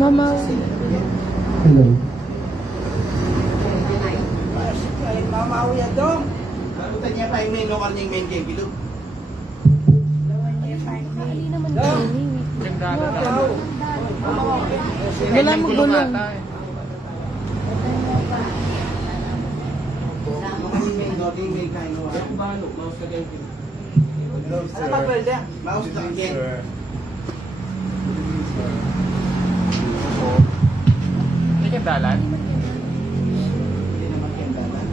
Mama. Hello. Mama uya dong. Ano tanya pa yung main lokal niya yung main game bilog? Hindi naman gulong. Wala mo gulong. Ano ba pwede? Mouse sa akin. Hindi ka dalan? Hindi naman kendalan.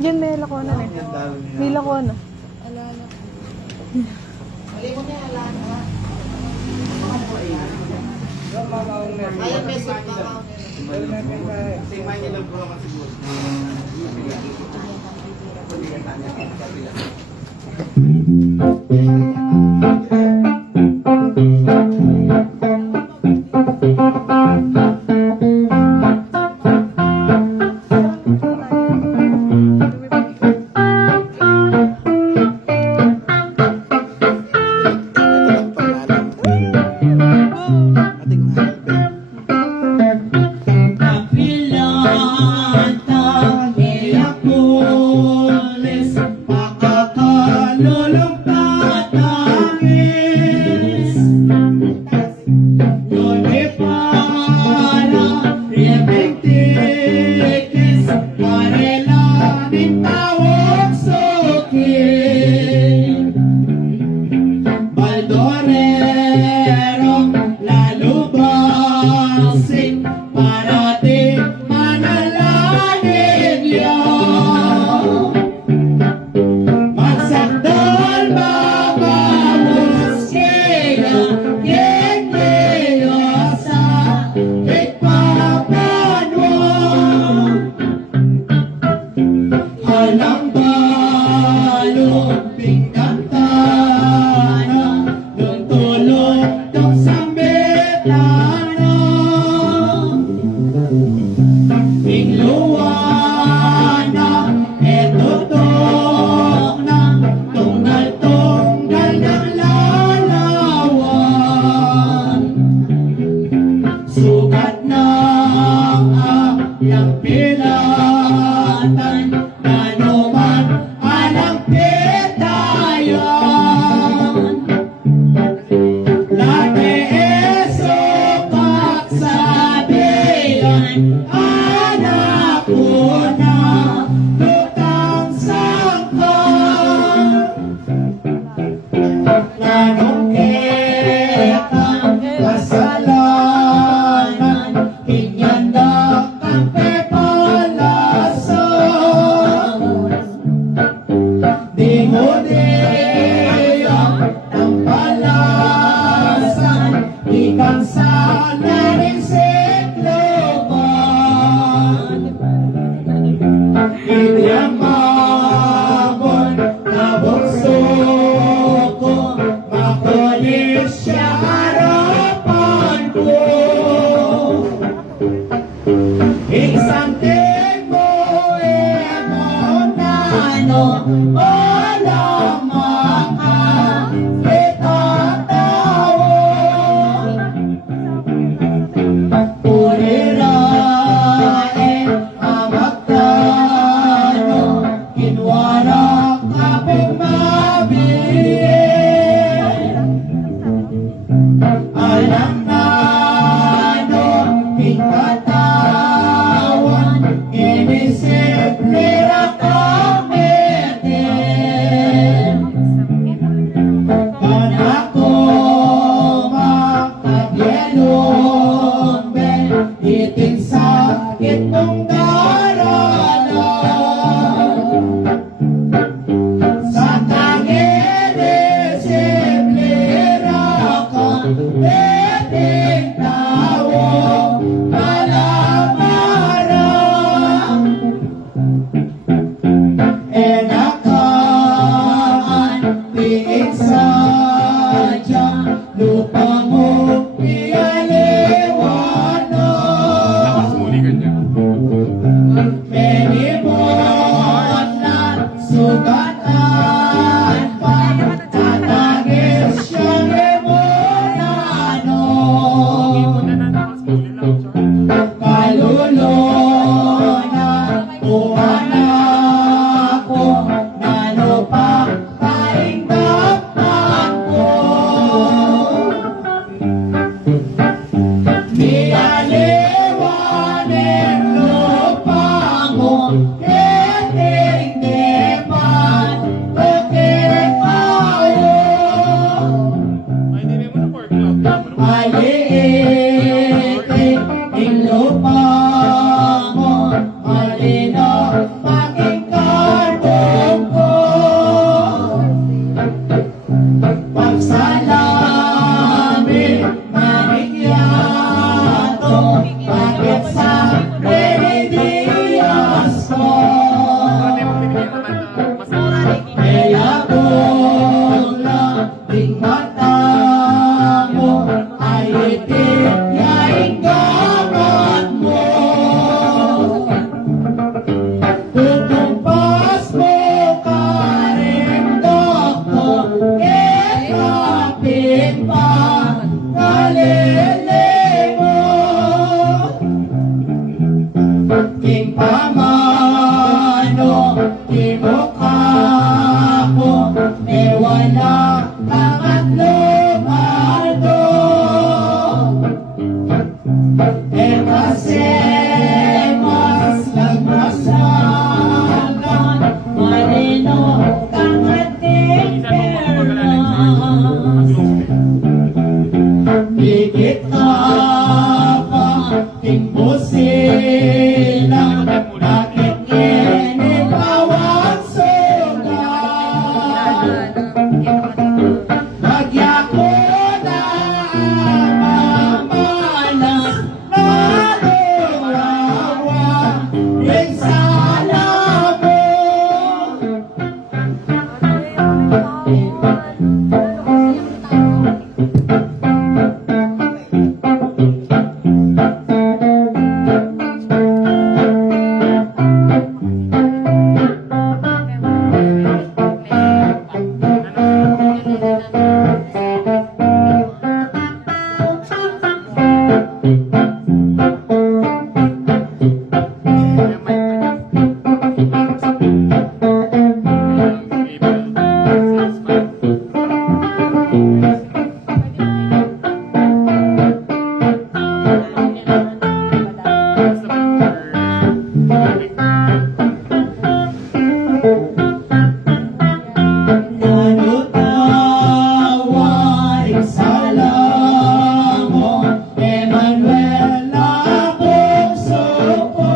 Yan, may lakona na. May lakona. Ayaw message mama. Tingnan niya lang po naman siguro. sadya, lupa mo ialiwanag. Tapos muli ganyan. Penimot na sugatan pa, tatagis siyang emonano. Punta na tapos muli lang siya. Kalulona, umanak ko, nalupa, paingdapan ko. Nialiwanin lupa mo, titingnipan, tukikayo. Ay, hindi naman na pork cloud. Maliitin ang lupa mo, malino maging karbon ko. Pagsalamin, manigyato, bakit sa remedias ko? Ate, mo binigyan naman na masarap. Kaya kung labing mata mo ay itigyain gamat mo. Tutumpas mo ka rin dako, ikapit pa nalilimo. King pamano, kimukha ko, e wala kang at lumaldo. E kasi mas nagmasakan, marino kang ating Higit ka pa, timbusila, bakit inilawang sugat? Magyako na mamalas, nalulawa, rin sana mo. Nanutawaring salamo, Emmanuel na puso ko.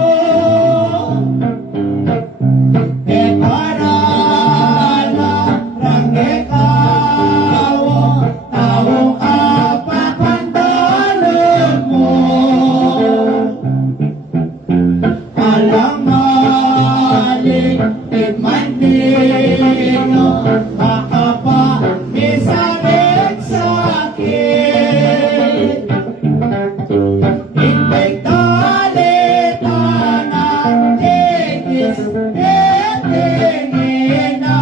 E para larang ikaw, tao kapakandalo mo. Alam mali, tigmandino, baka pa misalit sakit. Imbigdalitan ang tigis, itingin na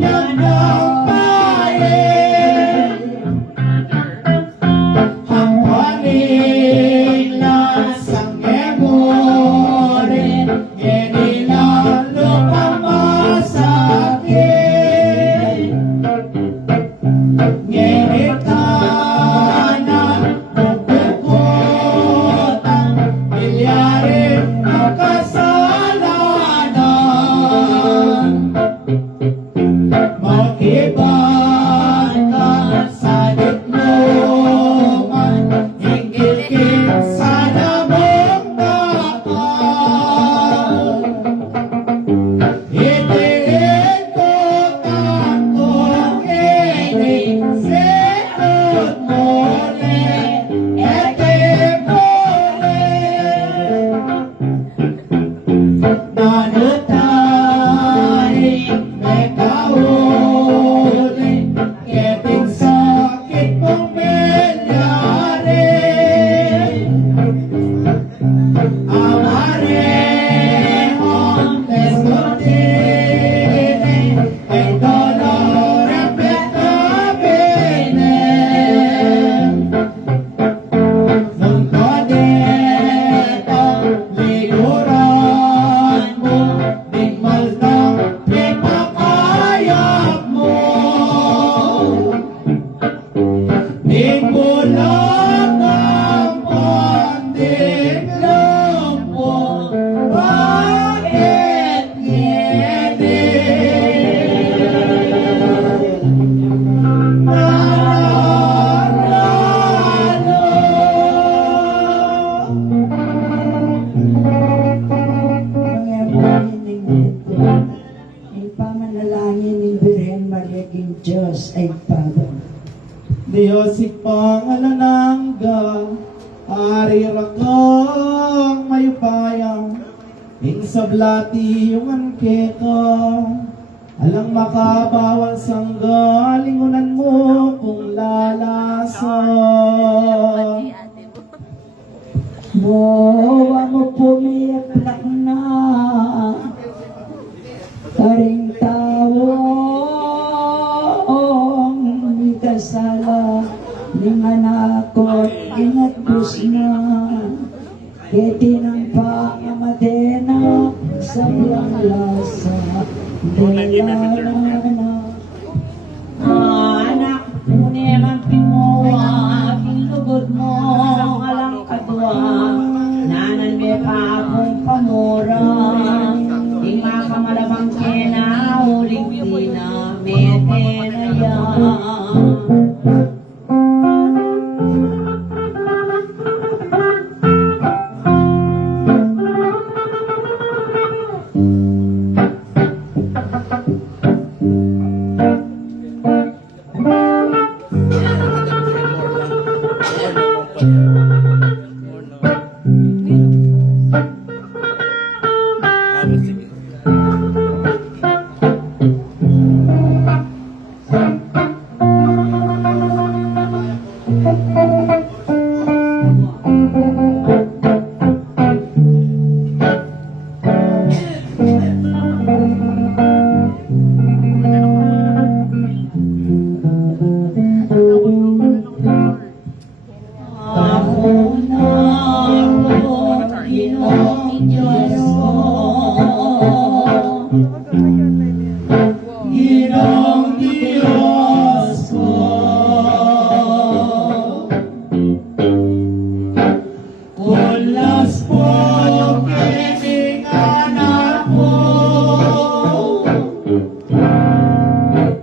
yan ang palit. Ang panilas ang memory, inilalo pa masakit. Ngirit ka na bubukutang, milyarin ang kasalanan. Mag-iban ka sa ditlungan, higit sa damong dakal. Itiin ko takong inig, Diyos ipangalanangga, ariragang mayupayang, ing sablati yung ankeka, alang makabawang sangga, lingunan mo kung lalasa. Bawa mo pumiplak na taring tawong kasala ning anak ko inatbus na kiti ng pangamatena sa iyang lasa dilala anak mo naman pinguwa aking lugod mo alang kadwa nanan may paapong pamura ing makamalabang kena uling tina mete na yan. Ginong Diyos ko, kunlas po kining anak mo,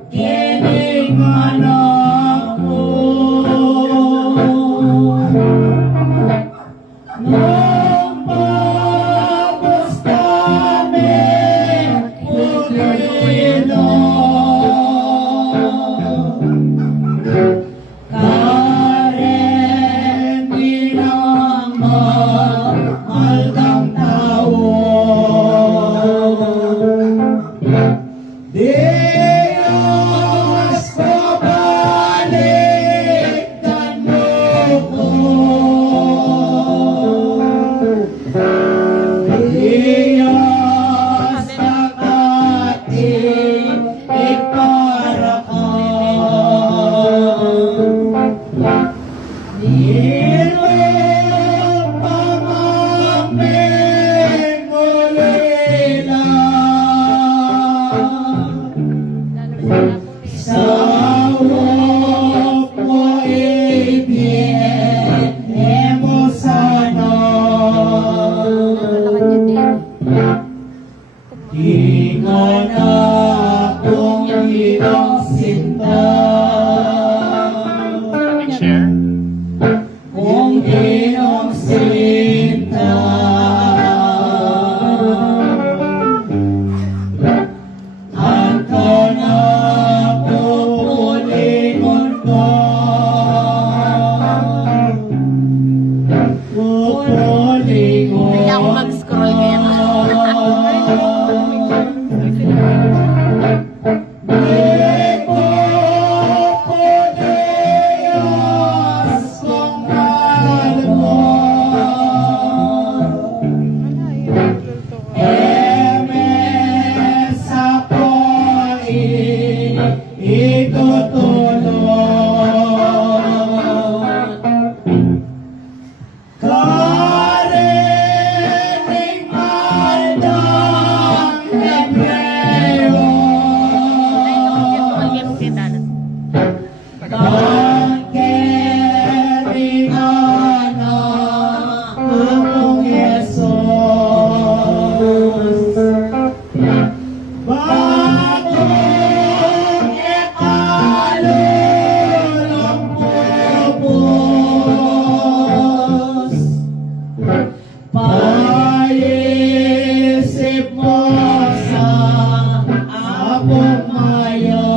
kining anak mo. Nung babos kami, pumilo, karen minamahal kang tao. Diyos, pabalikan mo ko. Diyos, nakating iparakan. Nilong pamaming ulila sa wap mo ibigay mo sana. Ingon akong iyong sinta, Share. kung iyong sinta. Angko na pupulingon ko, pupulingon Kaya ako mag-scroll kaya Di ko po Diyos kung mahal mo. Eme sa ko itutulong. Karinig mandang Hebreo, kang keringan akong Jesus. Bagong ikalulong pupus, paisip mo sa apong mayon.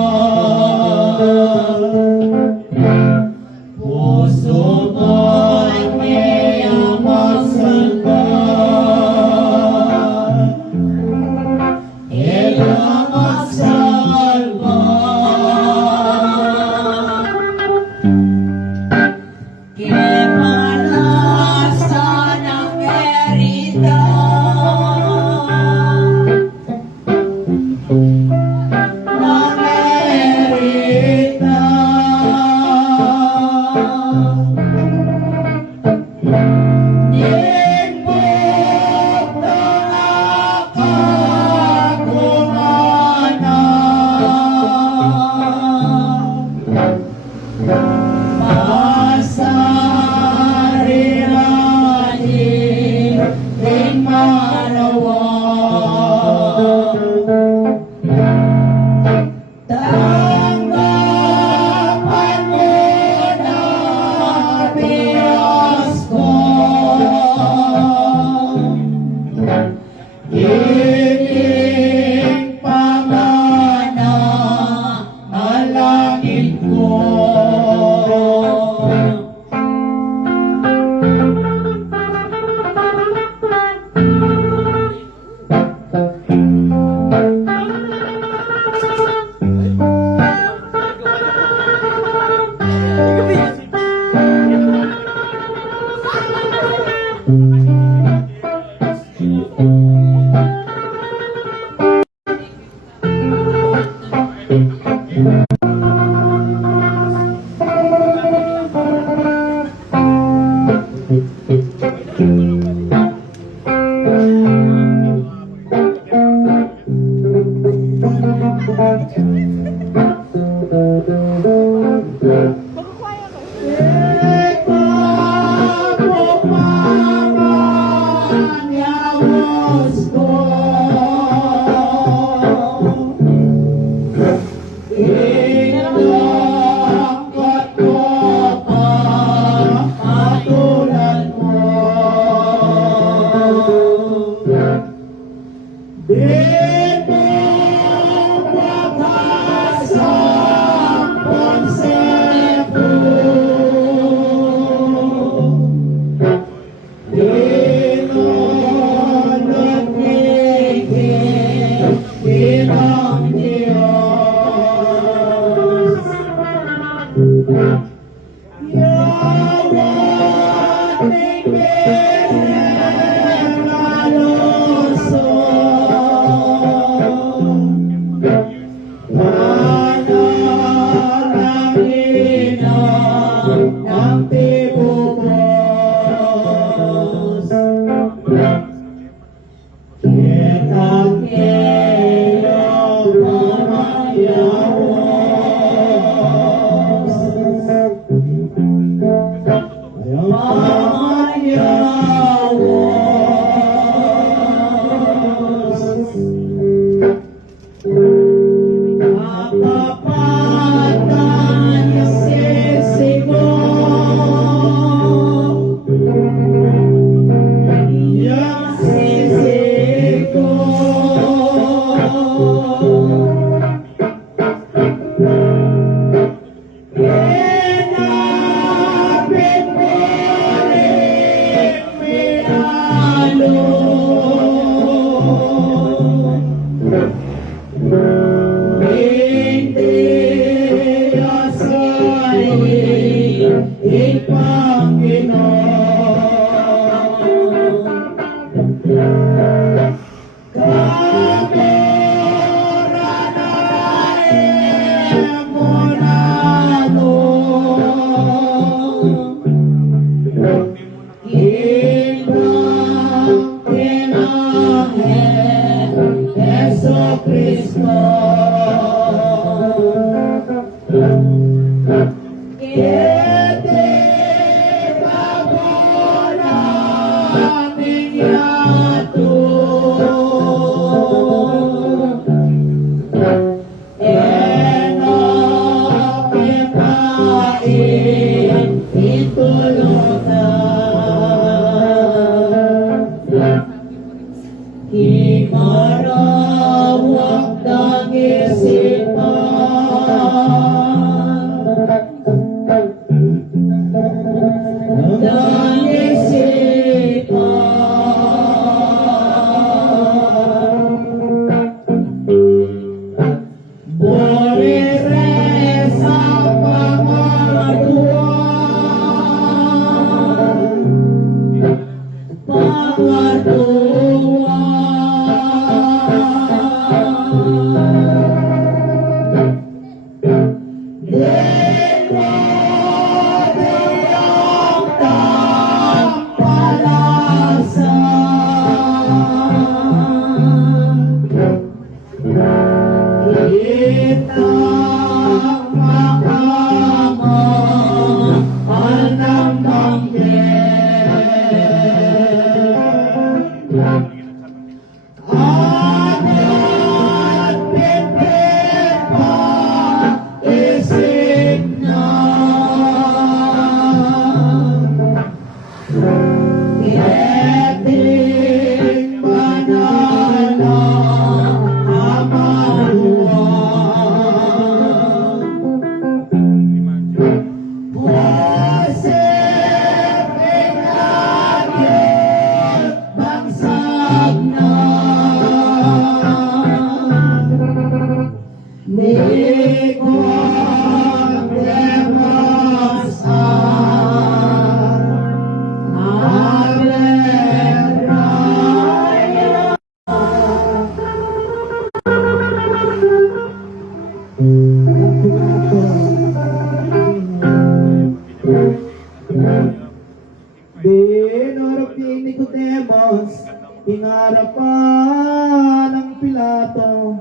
Dinurupin ni Nicodemus, ingarapan ng Pilato,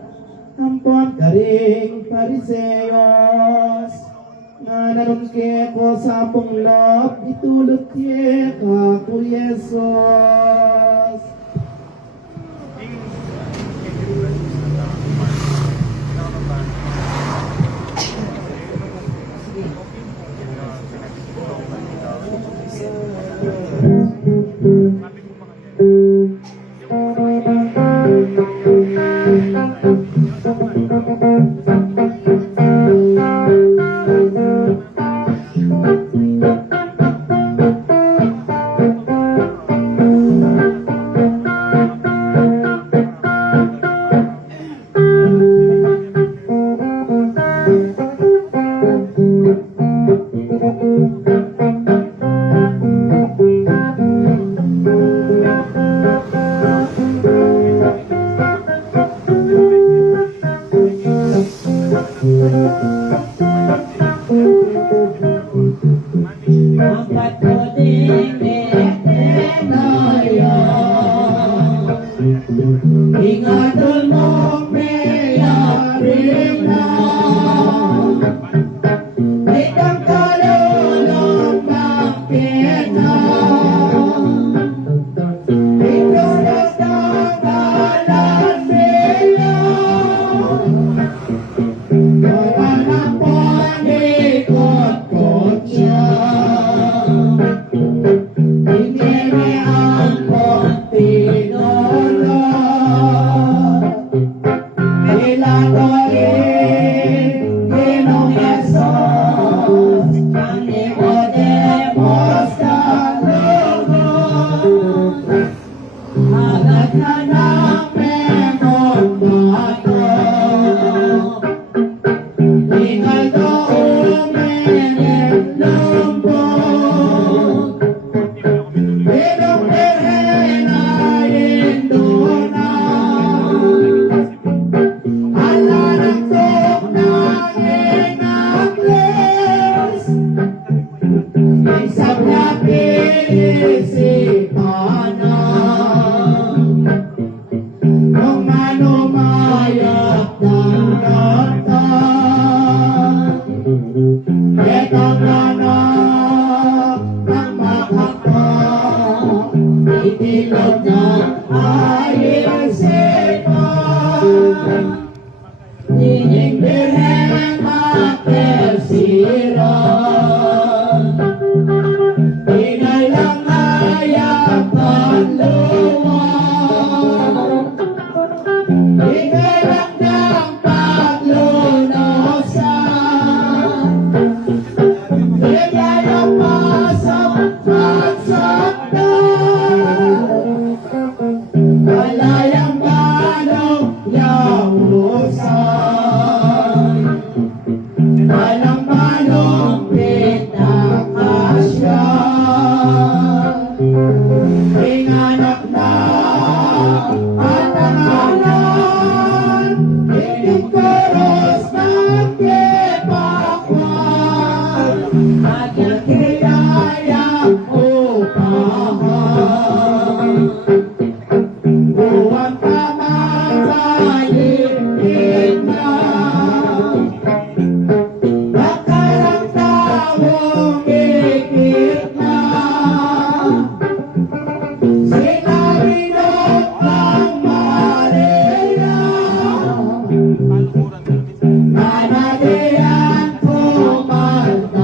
ampuan karing Pariseyos. Nga narungke ko sa apong loob, itulot ye ka ku Yesus. Ingatan mo Pelarina, itang kalulong ng pena. Ikas ng kalasila, gawa ng panikot-kot siya. Inimi ang kontinolo, Pilato'y Ginong Yesus, ang Nicodemos ng loob. Agad na namin umato, ingal doon lumbo. Bidong Birhen ay induna, ala ng tok ng inagles. Isang napisipan na, nung manumayat ng ratan. Etang nanak ng makaka, itilog ng ayisipan. Nining Birhen makersiran, ingay lang hayag panluwang, ingay lang ng paglunosan. Ingay ang masaktan, walayang manong yamusan, walang manong pinakasya. Inganak na ang tanganan, itingkoros ng kepakwan, at yakiyayang upahan. Buwan pa man sa higit na, bakalang taong ikit na. Sinabi ng ang Maria, nanadiyan kumandala.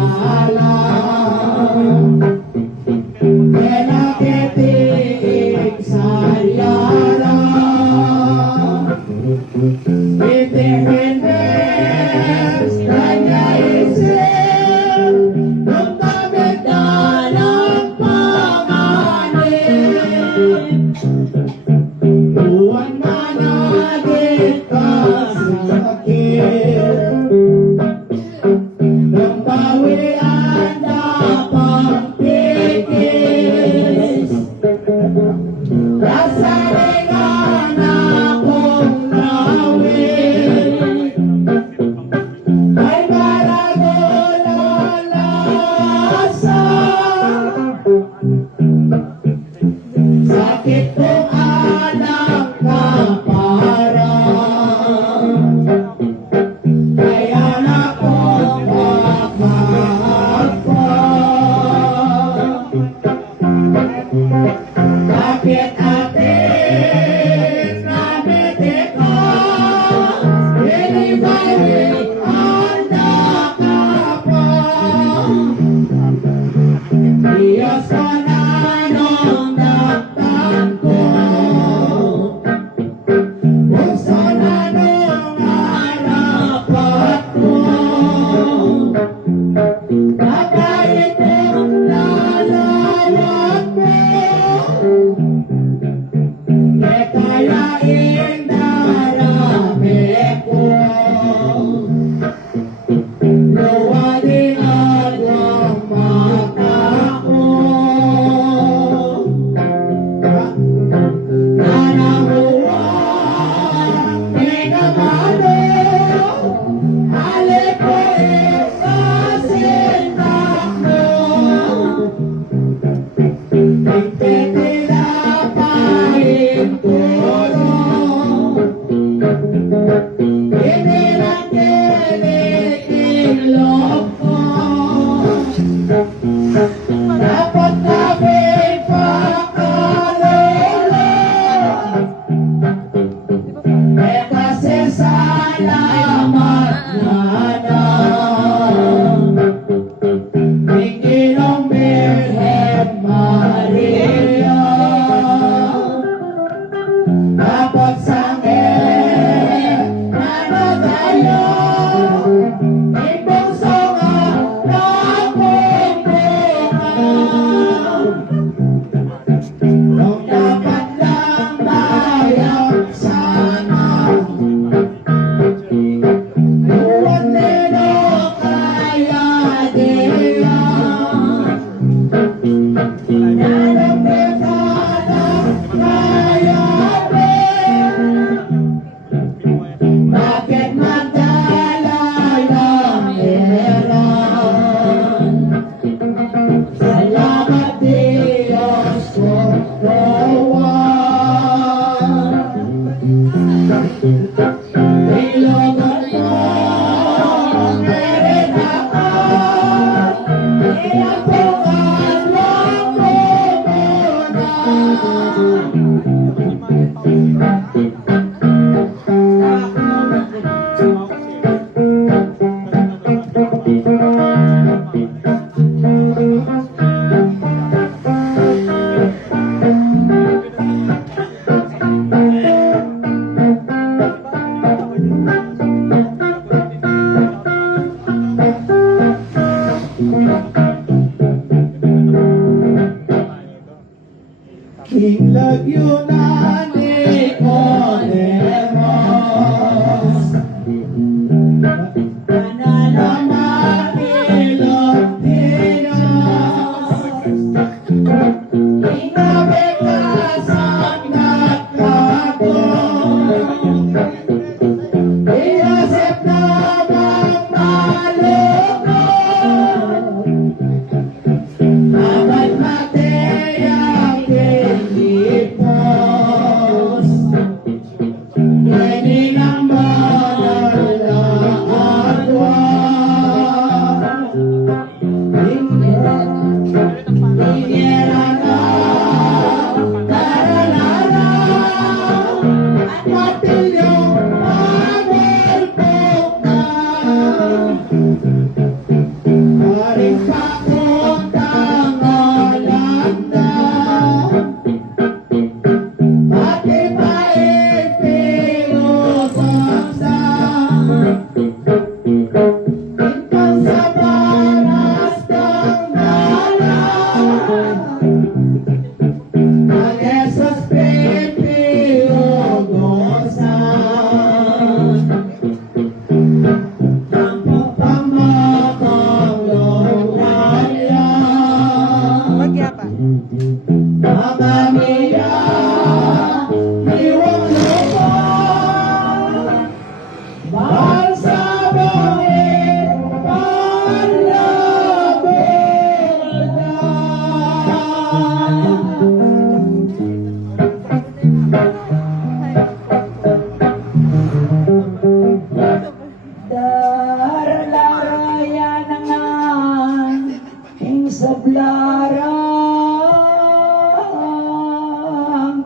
Lagyunan Nicodemus Nananatilog Dinos Inabekas ang nagkato Iasip na magmalugod Abad Mateyang Pilipos Pwede nang malalaadwa Hingera na Taralala At matilyong pagulpok na Maring pakuntang alanda Pati paipilosapsan Intang sa baras ng dalan Mag-esos pipiugosan Tampok pamakang lowaya Magyapa. Mamamia Iwang lupa Balsa bangit Daralarayan nangan Ing sablarang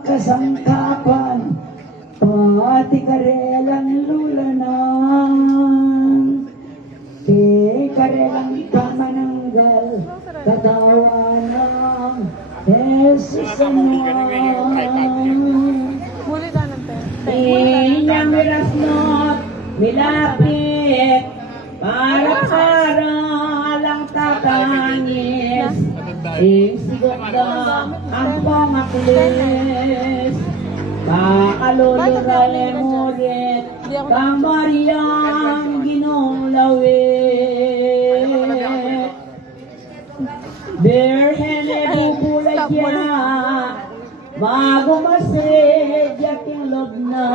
kasangkapan Pati karelang lulanan Di karelang pamananggal Katawanang Jesus Muli ka ng pera. Inyang mirasnot, milapit, para lang tatangis. Sigunda ang pamaklis, kakaluluray mulit, kang Mariang ginulawit. Birhen e bubulagya, bago masid yaking lob na,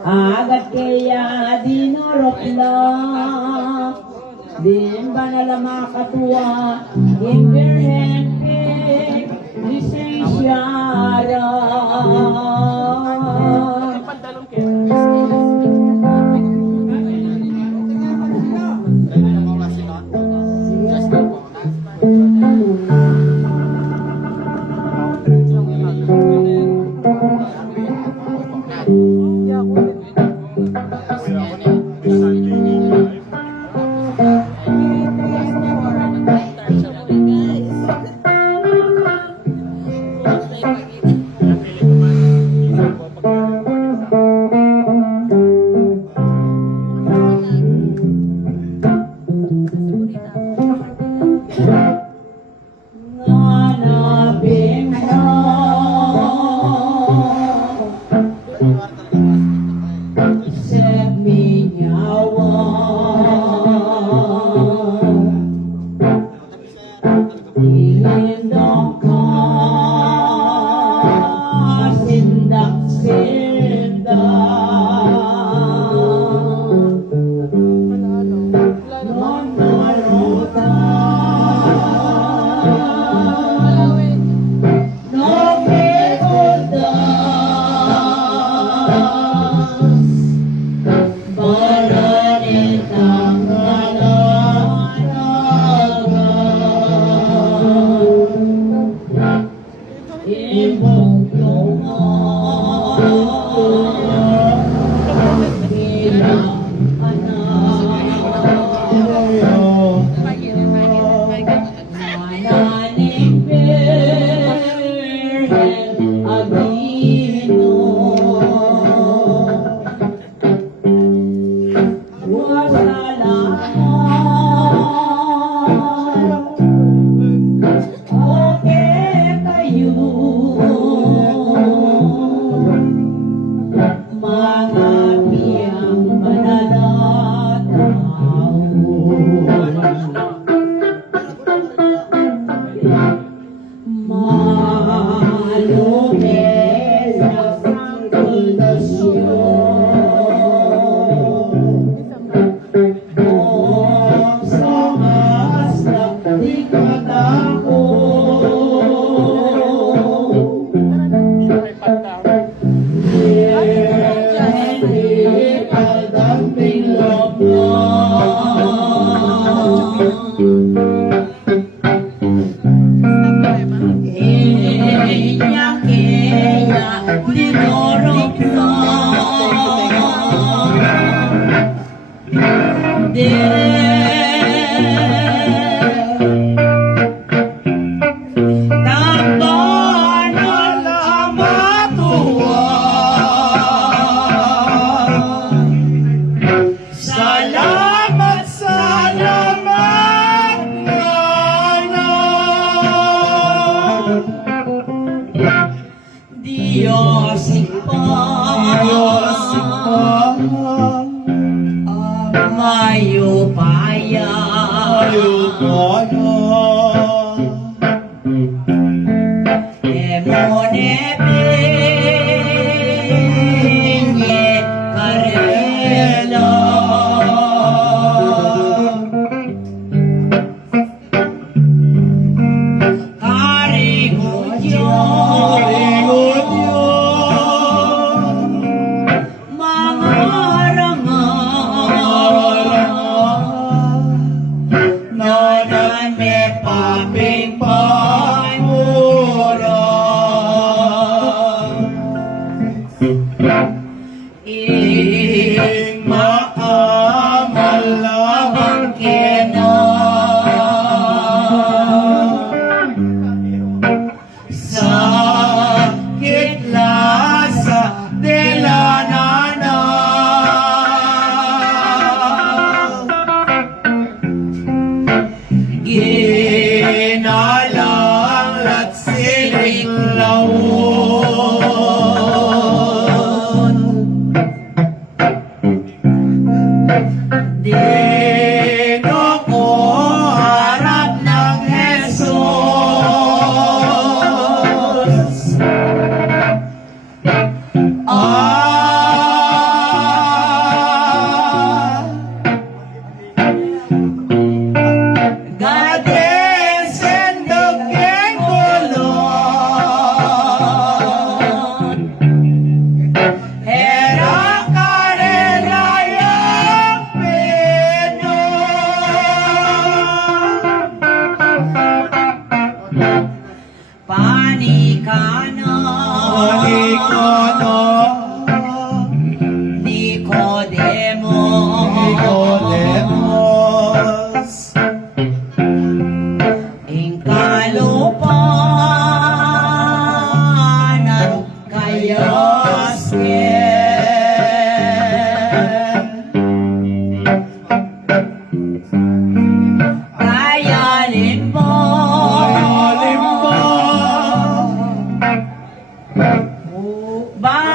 agad kaya dinurok na. Din ba nala makatuwa, in birhen e lisensyara. Okay kayo, mga piyang mananatao. Malumes na fundasyon, kung sa masnak di ka tako. Hindi kaldamping loob Salamat, salamat, Nanay. Diyos ipang mayo paya, emone pinye karela. Ing maamalabang kena sakit lasa delanana. Ginalang lat siling lawon, dito ko harap ng Jesus. God is in the kingdom. Era carrera yang peno. Panikana, Nicodemus, ing kalupanan kayasken. Kayalin mo, ba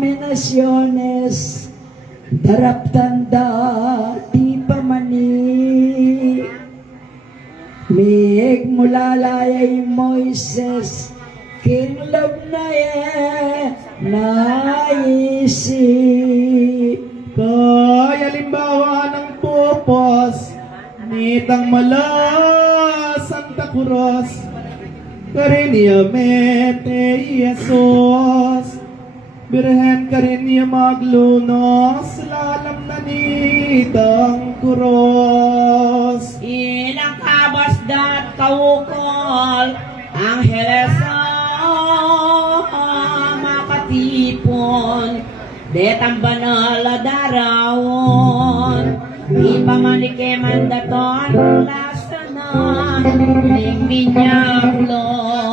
denominaciones, darap tanda di pamani. Miig mulalayay Moises, King love na naisip. Kay alimbawa ng pupos, nitang mala Santa Cruz, Karinya mete Yesus, Birhen karinya maglunos, lalam na nitang kuros. Ilang kabas dat kaukol, Angeles makatipon, detang banal darawon, di pa manikeman daton, lasa na, ning minyak long.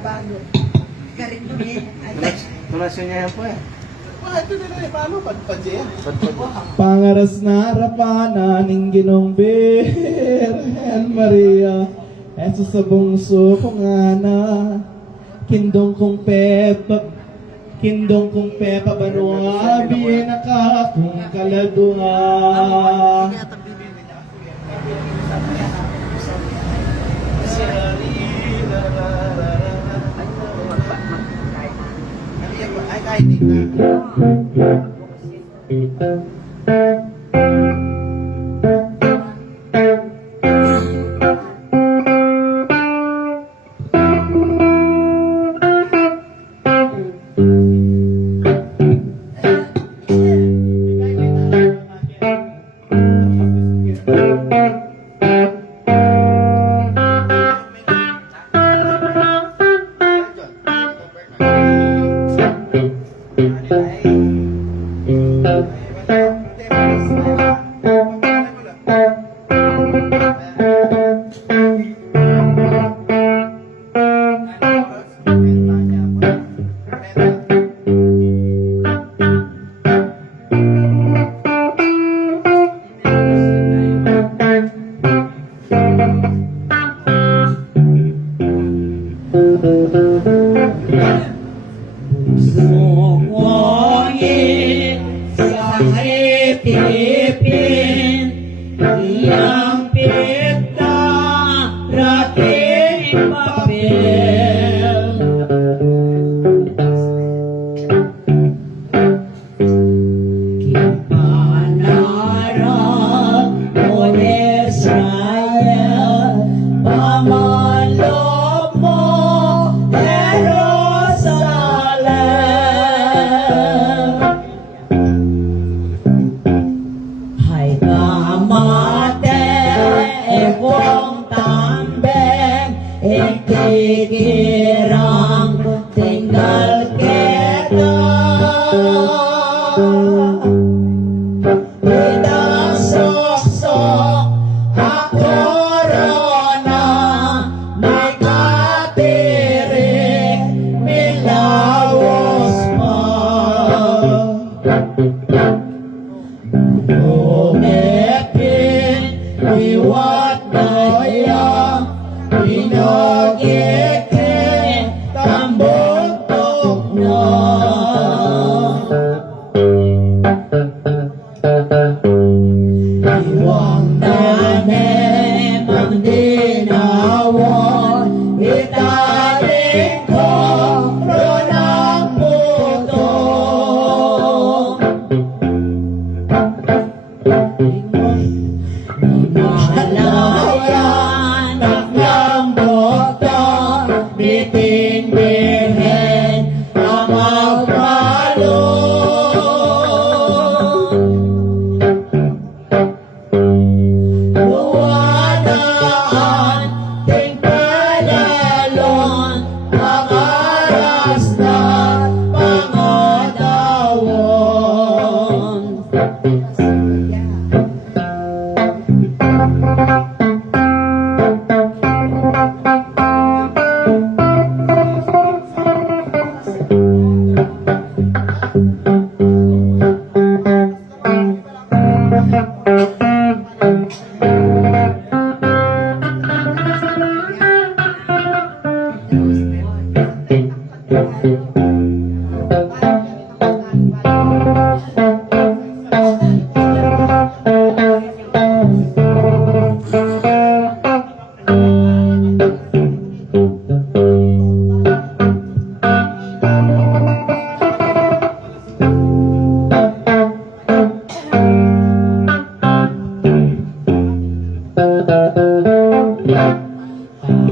bago. Garit mo eh. Tunasyon niya yan po eh. Ito na rin, paano? Padpad siya. Pangaras na harapanan ng Ginong Birhen Maria, eso sa bungso kong ana, kindong kong pepa banua, biye na ka kung kaladunga. Ay, kahit tingnan. Sungongin sa itipin, iyang pita, rating papel. Kipanarap o Israel, pamanloob mo, Jerusalem. Hay kamate ekong tambeng, ikikirang tinggal kita. Idang sok-sok ako rona, may katirik milawos mo. Umepin iwat daya, pinagigit tambok na. Iwang nanem ang dinawon, italing ko ronang puto. Halayan ng bota, bitin birhen ang magmalo. Buwanaan, ting palalon, pangaras na pangadawon.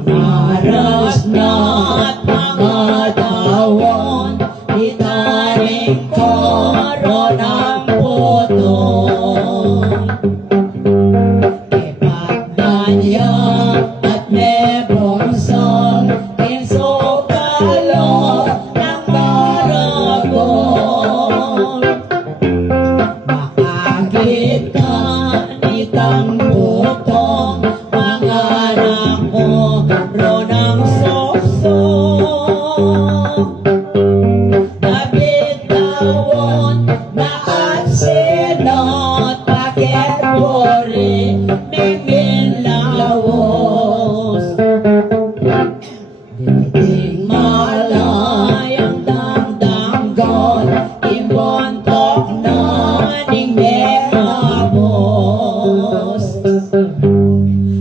Aras na't mga tawon, itaring koro ng putong. Ipagdanya at nebonsol, insukalo ng baragol. Makagit ka nitang butong, pangarap mo ronang sok-sok. Ding malayang damdamgon, imontok na ning megabos.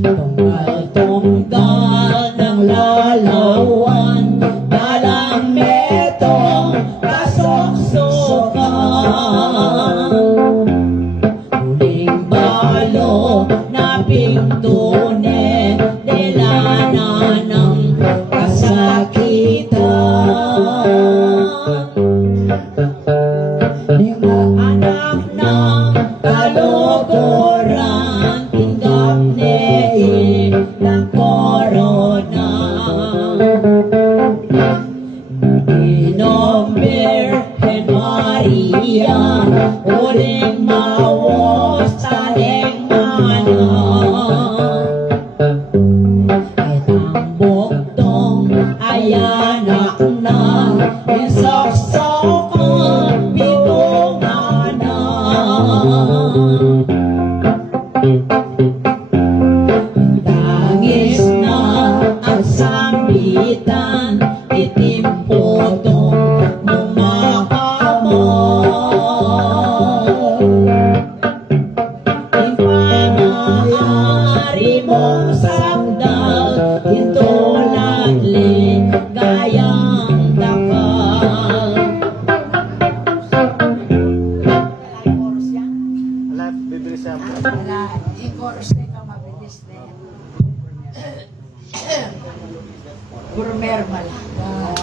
Tunggal-tunggal ng lalawan, dalang metong kasoksokan. Huling balo na pintunin, dilana ng kasakitan. Di anak ng kaluguran, tinggap ni ng korona. Inom Birhen Maria, uling mawos taling mana. Itang buktong ayanak na, isok-sok ang bigungan na. Tangis na ang sambitan, itim putong mumakamot. Ipamaari mong sakdal, hintulad ligayang dakal. Wala, bibili siya. Wala, i-course ka mabilis na yan. Gurmer malaga.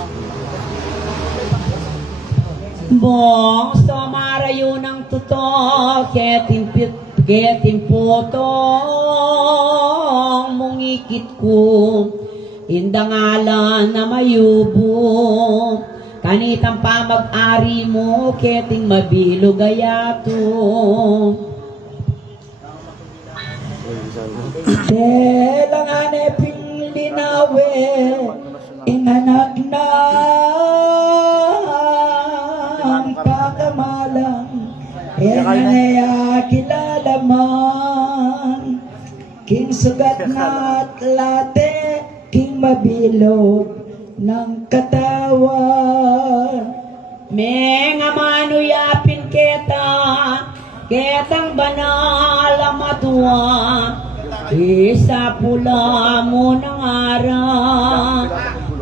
Bong sumarayo ng tuto, ketin putong mungikit ko, indangalan na mayubo, kanitang pamag-ari mo, keting mabilo gayato. Delangane pinglinawe, inanak na kakamalang, inanaya kilalaman, king sugat na late, king mabilog ng katawan. Menga manuyapin ketang banal matua, isa pula mo ng araw,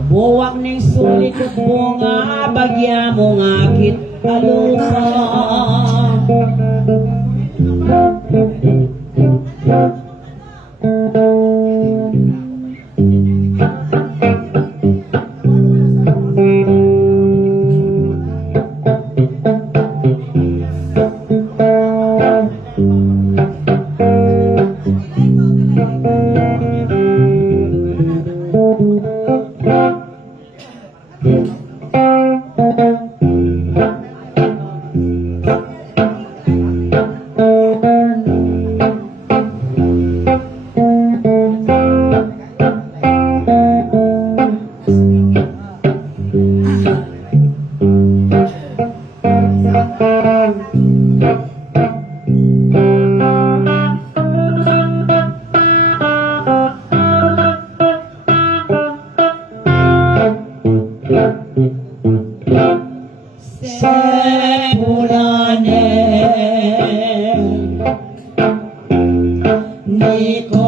buwak ng sulit at bunga, bagya mo ngakit alupa.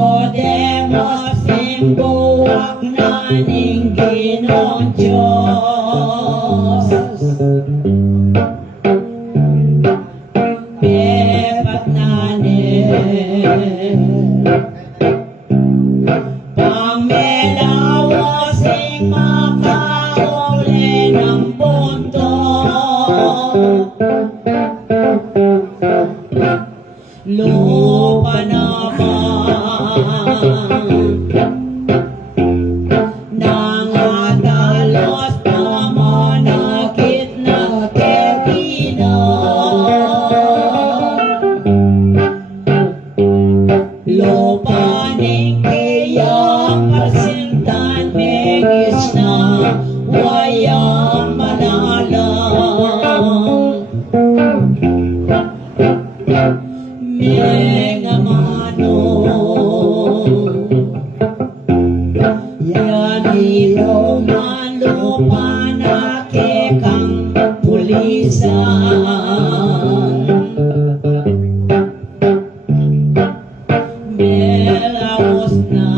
Nicodemos buwak na ning Ginoong Diyos. Pepat nanin pamilawasing makauli ng punto. Lupa naman nangadalos na manakit na ketina. Lupa ning kiyang kasintan megis na wayang manalang. Menga mano yan ilong panake kang pulisan. Belaos na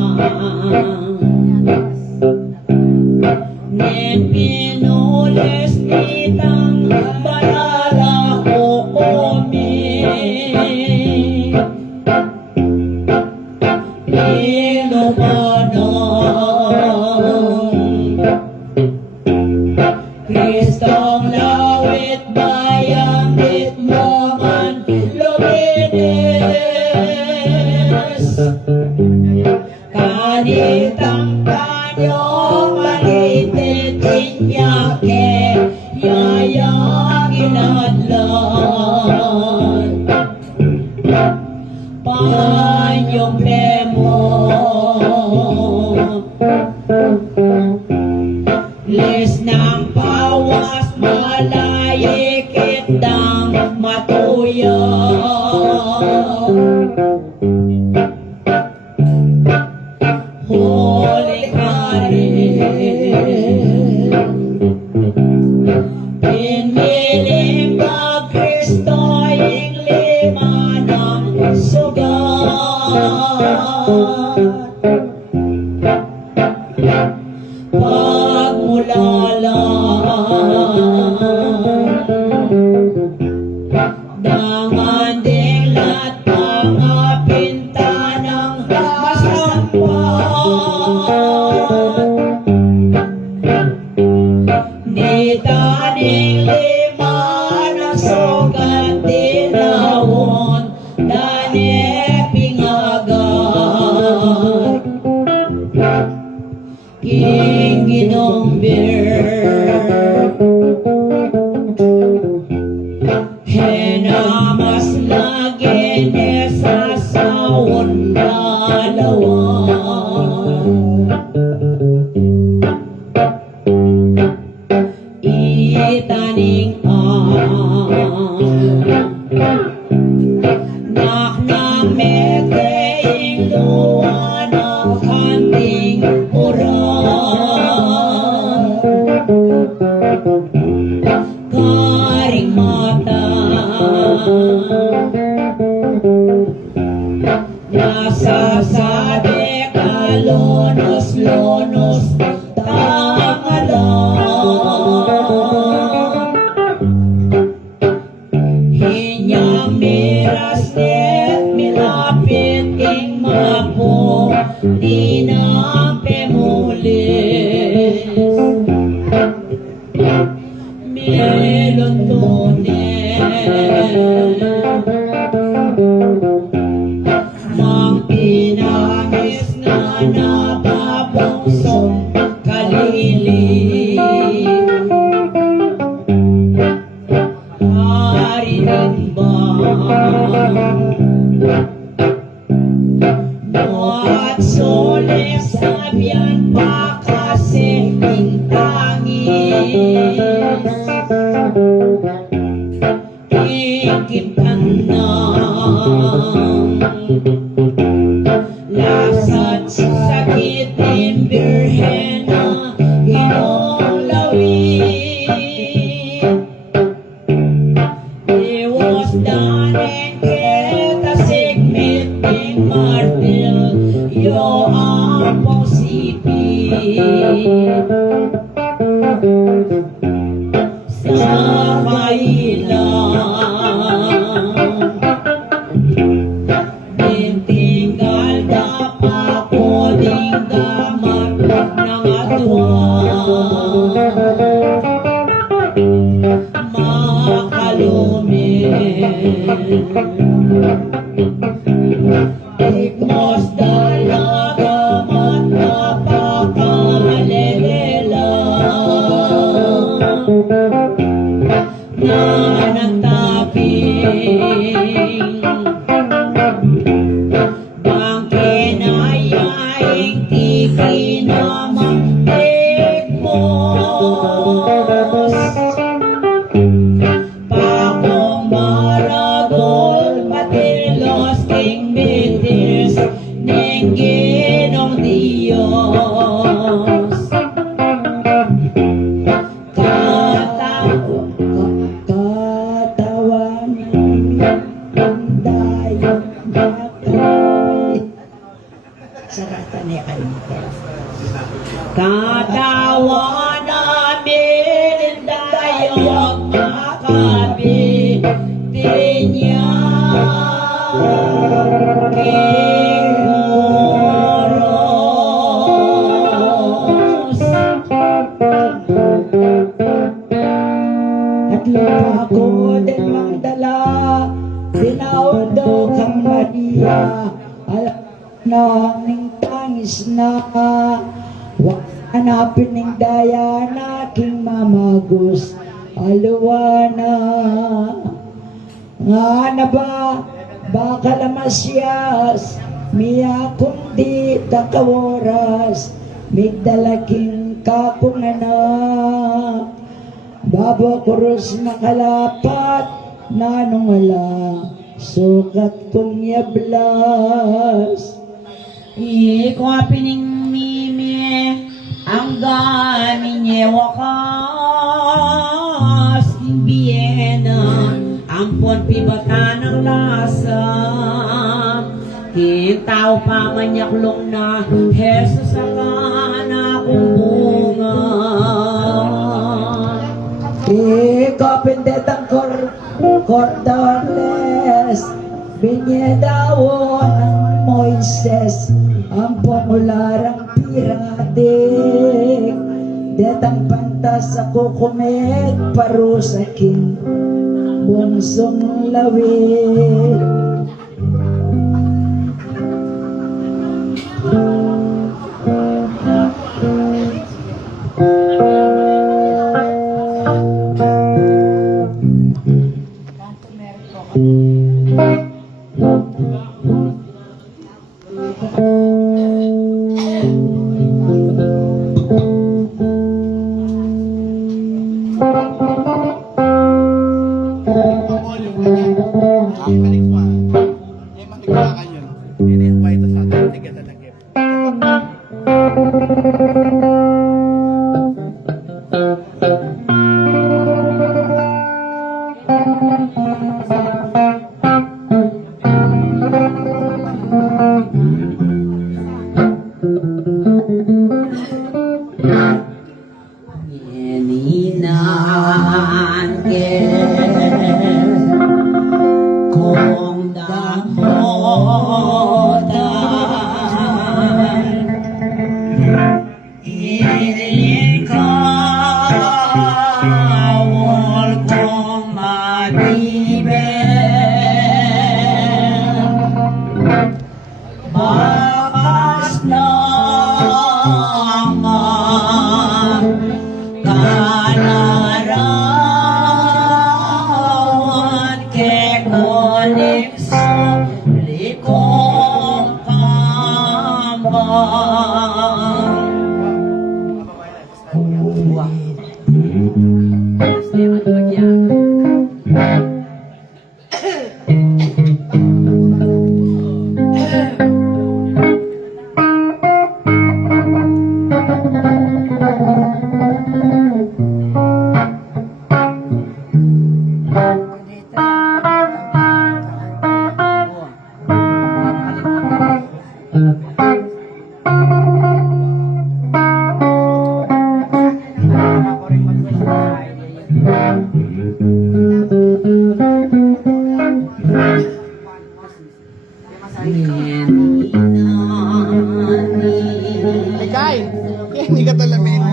nen pinulis nitang balala ko komi ilumanong Kristong lawit bayang dit mo man luminis kanitang kanyo malitit inyake yayang inadlan panyong pemo lis ng pawas malayikit ng matuyaw huli ka rin piniling ka Kristo ing lima ng sugat pagmulalang dangan ding lahat mga pintanang masampat ni taning lima ng sugat dinawon dane pingagat king ginong henamas lagi ne sasawon dalawan itaning nak namete ing luwan ang kanting uran karing mata nasasabi ka lonos-lonos tangalan hinyang miras net milapit ing mapo di na pemulis melontonen mang pinangis nga nababangsong kalili harinig ba Noat soles sabian pa kasi ing tangis ikintanang lasat sakit ng birhen na ginong lawit iwas daning kita sigmit ng martil yo ang pangsipit sa kailang bintinggal dapat ko ding damat ng atuan makalumin ikmos dalaga mat napakalelela na nagtaping bangkinayaing tiki namang ikmos pakong maragol patilos Agawan namin tayo makabitin niya. Kihuros at lupa ko din magdala, pinaudo kang Maria, alam na ning tangis na, hanapin ning daya na aking mamagus, aluwana. Nga na ba, baka lamasyas, miya kundi takaworas, migdalaking kakong anak. Babo kurus nakalapat, nanong wala, sukat kong yablas. Ikaw pining mimi, ang gamin niya wakas, imbiyena, ampon pibata ng lasa. Kintaw pa manyaklong na, Jesus ang anakong bunga. Ikaw pindet ang cordones, binyedawon ang Moises, ang pangularang piradik, detang pantas ako kumit, parusaking bunsong lawit. Hindi ka talamin.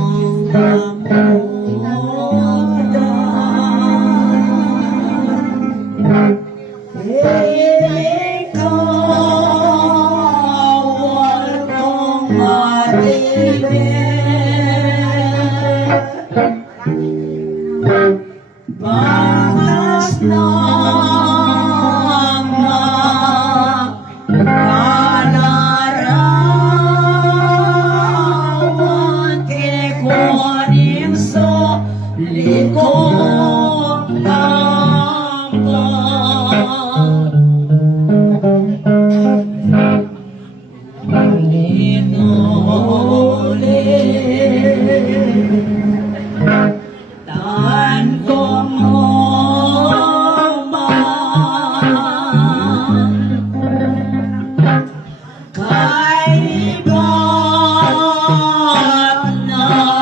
Kay God na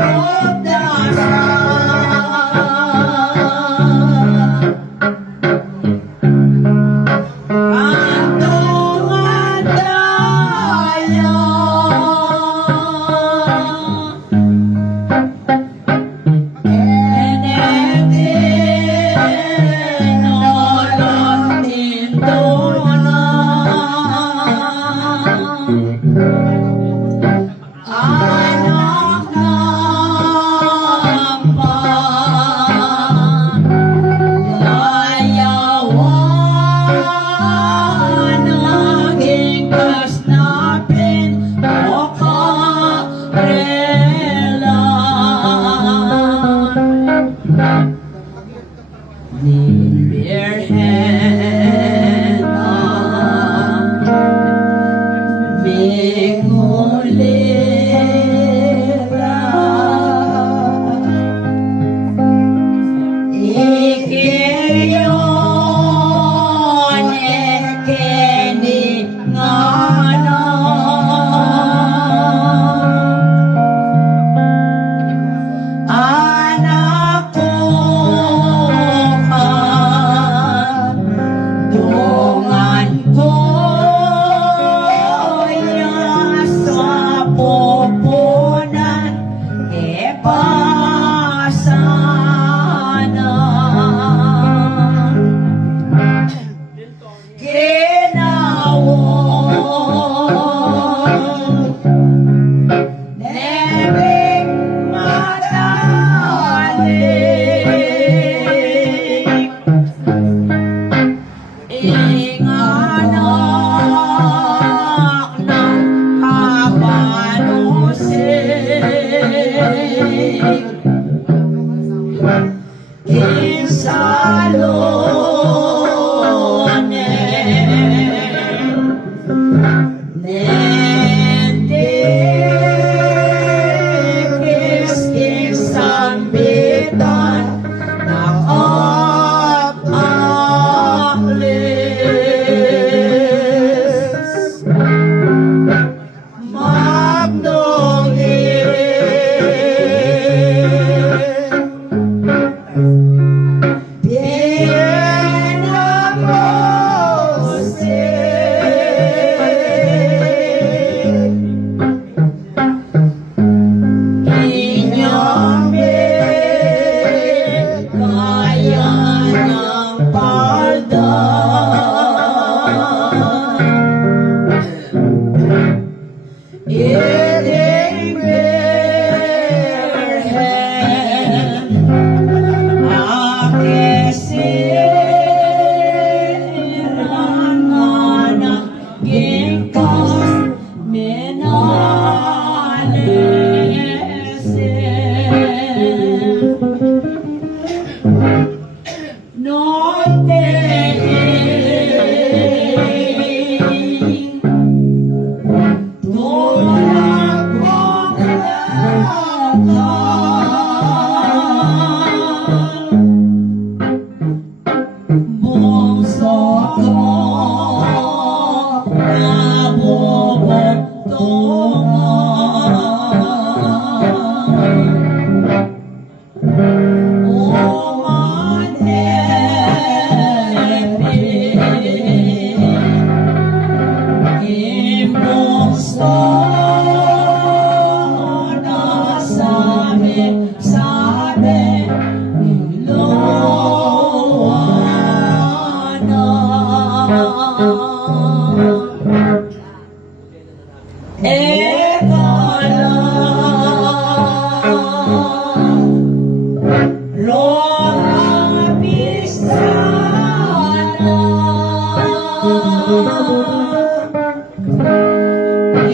loob dasal. Kantungan tayo,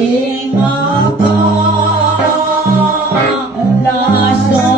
Ingaka laso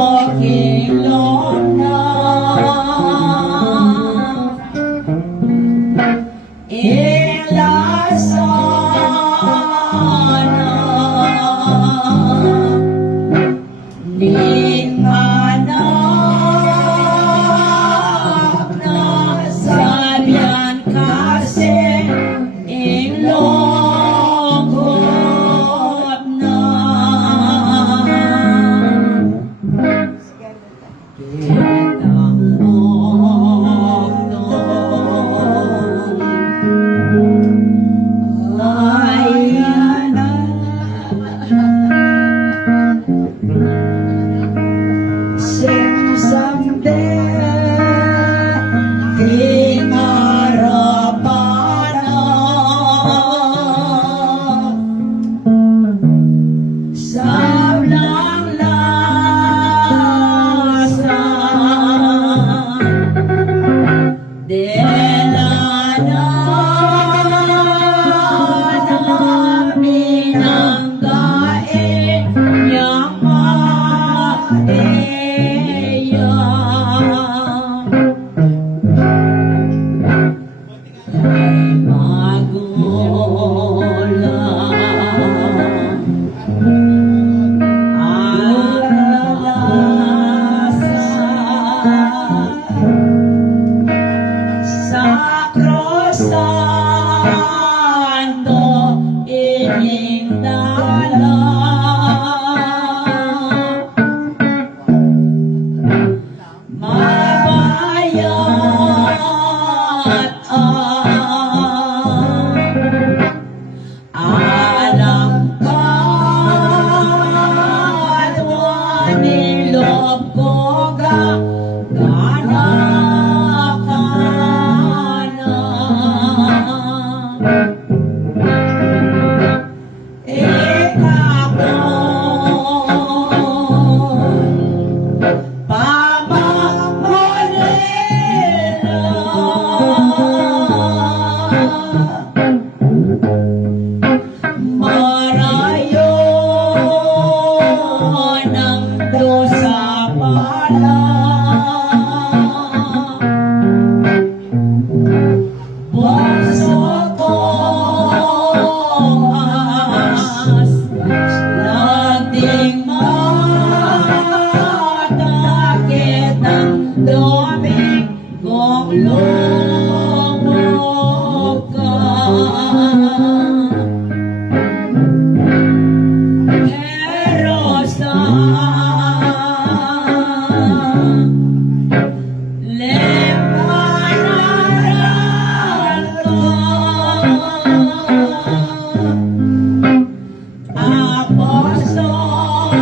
loob ko gagana ka na. Laging matakit ang Domingong lumog ka. Pero sa lemanaran ka, apostol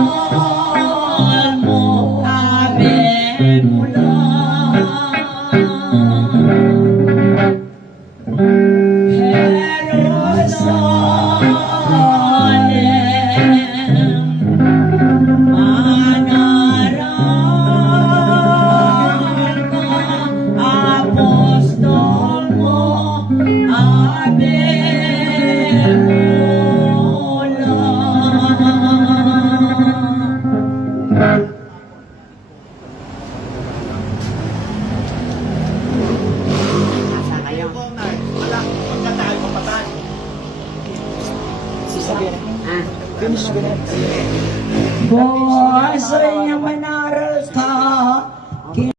mo, Ave mula. Jerusalem, manaran ka, apostol mo, Ave mula. Ayun po, Nay. Wala, pagkatay, papatay. Boy, sa'yo manaral ka,